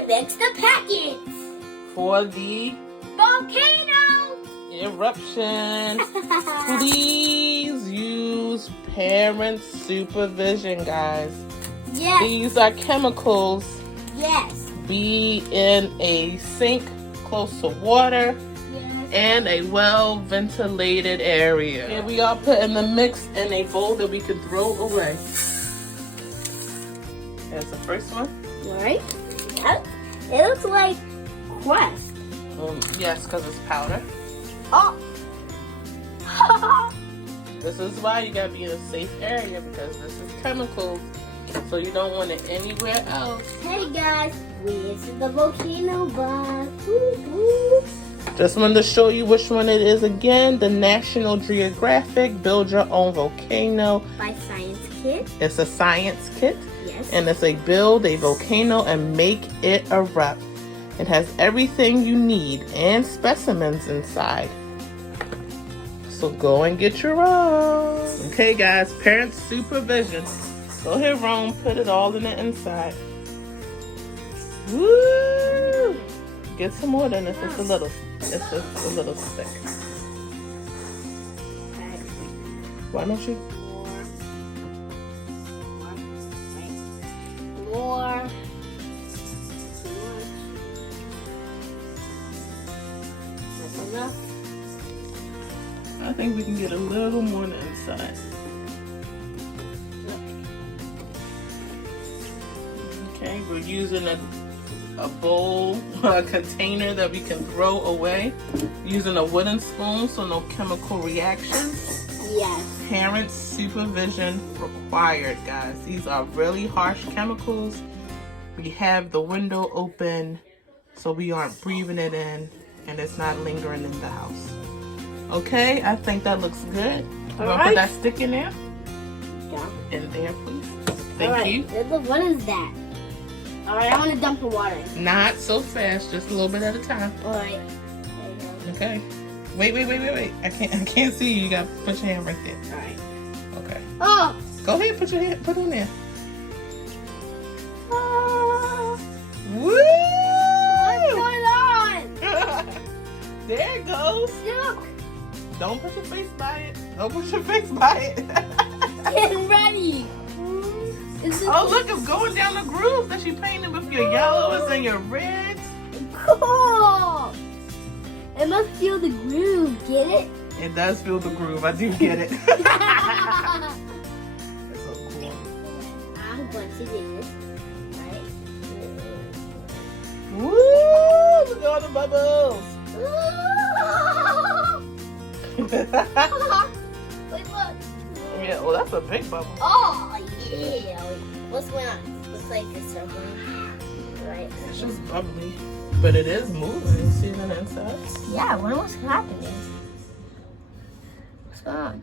to mix the packets for the volcano eruption. Please use parent supervision, guys. Yes. These are chemicals. Yes. Be in a sink close to water. Yes. And a well-ventilated area. Here we are putting the mix in a bowl that we can throw away. There's the first one. Right? It looks like crust. Yes, because it's powder. Oh! This is why you gotta be in a safe area, because this is chemicals. So you don't want it anywhere else. Hey guys, this is the volcano box. Woo-hoo. Just wanted to show you which one it is again. The National Geographic Build Your Own Volcano. By Science Kit. It's a science kit. Yes. And it's a build a volcano and make it erupt. It has everything you need and specimens inside. So go and get your own. Okay guys, parent supervision. Go ahead, Rome, put it all in the inside. Woo! Get some more than this. It's a little thick. Why don't you? More. That's enough. I think we can get a little more on the inside. Okay, we're using a bowl, a container that we can throw away. Using a wooden spoon so no chemical reactions. Yes. Parent supervision required, guys. These are really harsh chemicals. We have the window open so we aren't breathing it in and it's not lingering in the house. Okay, I think that looks good. You want to put that stick in there? Yeah. In there, please. Thank you. What is that? Alright, I want to dump the water. Not so fast, just a little bit at a time. Alright. Okay. Wait. I can't see you. You gotta put your hand right there. Alright. Okay. Oh! Go ahead, put your hand, put it in there. Oh! Woo! What's going on? There it goes. Look! Don't put your face by it. Don't put your face by it. Get ready! Oh, look, it's going down the grooves that you painted with your yellows and your reds. Cool! It must feel the groove, get it? It does feel the groove. I do get it. That's so cool. I'm going to do this. Right? Woo! Look at all the bubbles. Wait, look. Yeah, well, that's a big bubble. Oh, yeah. What's going on? Looks like it's circling. Right. It's just bubbly. But it is moving. See it on the inside? Yeah, I wonder what's happening. What's going on?